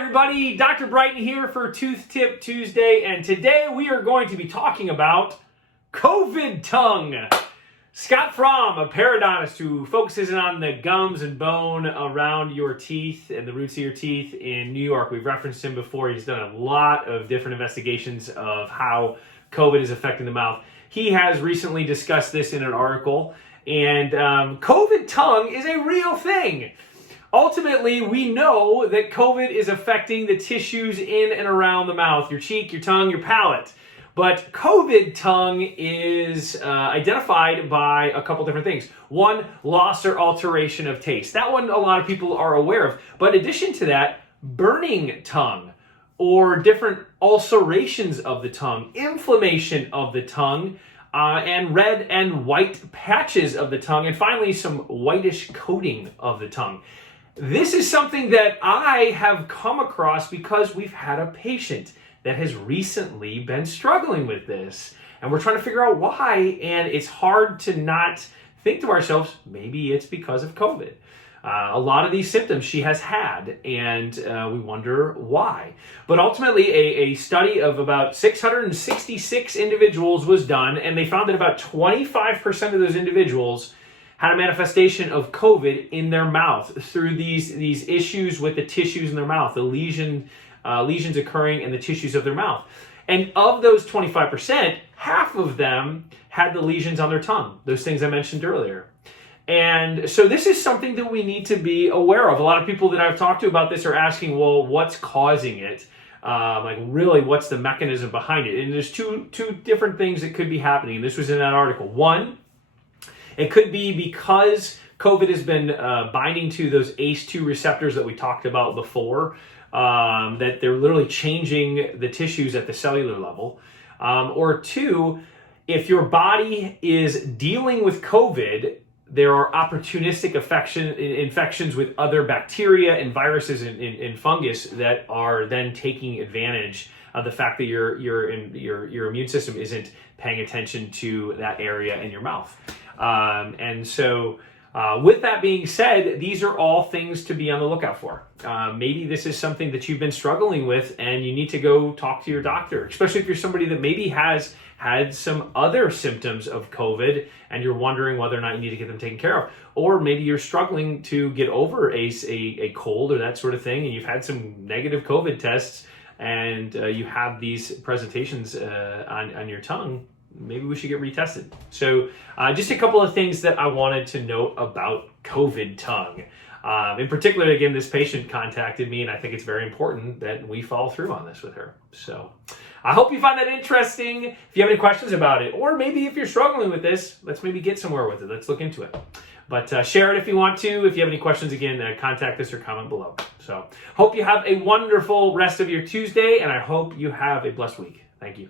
everybody, Dr. Brighton here for Tooth Tip Tuesday, and today we are going to be talking about COVID tongue. Scott Fromm, a periodontist who focuses on the gums and bone around your teeth and the roots of your teeth in New York. We've referenced him before. He's done a lot of different investigations of how COVID is affecting the mouth. He has recently discussed this in an article, and COVID tongue is a real thing. Ultimately, we know that COVID is affecting the tissues in and around the mouth, your cheek, your tongue, your palate. But COVID tongue is identified by a couple different things. One, loss or alteration of taste. That one a lot of people are aware of. But in addition to that, burning tongue or different ulcerations of the tongue, inflammation of the tongue, and red and white patches of the tongue, and finally some whitish coating of the tongue. This is something that I have come across because we've had a patient that has recently been struggling with this. And we're trying to figure out why, and it's hard to not think to ourselves, maybe it's because of COVID. A lot of these symptoms she has had, and we wonder why. But ultimately, a study of about 666 individuals was done, and they found that about 25% of those individuals had a manifestation of COVID in their mouth through these issues with the tissues in their mouth, the lesions occurring in the tissues of their mouth. And of those 25%, half of them had the lesions on their tongue, those things I mentioned earlier. And so this is something that we need to be aware of. A lot of people that I've talked to about this are asking, well, what's causing it? Really, what's the mechanism behind it? And there's two different things that could be happening. This was in that article. One, it could be because COVID has been binding to those ACE2 receptors that we talked about before, that they're literally changing the tissues at the cellular level. Or two, if your body is dealing with COVID, there are opportunistic infections with other bacteria and viruses and fungus that are then taking advantage of the fact that your immune system isn't paying attention to that area in your mouth. And so with that being said, these are all things to be on the lookout for. Maybe this is something that you've been struggling with and you need to go talk to your doctor, especially if you're somebody that maybe has had some other symptoms of COVID and you're wondering whether or not you need to get them taken care of. Or maybe you're struggling to get over a cold or that sort of thing, and you've had some negative COVID tests and you have these presentations on your tongue. Maybe we should get retested. So just a couple of things that I wanted to note about COVID tongue. In particular, again, this patient contacted me, and I think it's very important that we follow through on this with her. So I hope you find that interesting. If you have any questions about it, or maybe if you're struggling with this, let's maybe get somewhere with it. Let's look into it. But share it if you want to. If you have any questions, again, contact us or comment below. So hope you have a wonderful rest of your Tuesday, and I hope you have a blessed week. Thank you.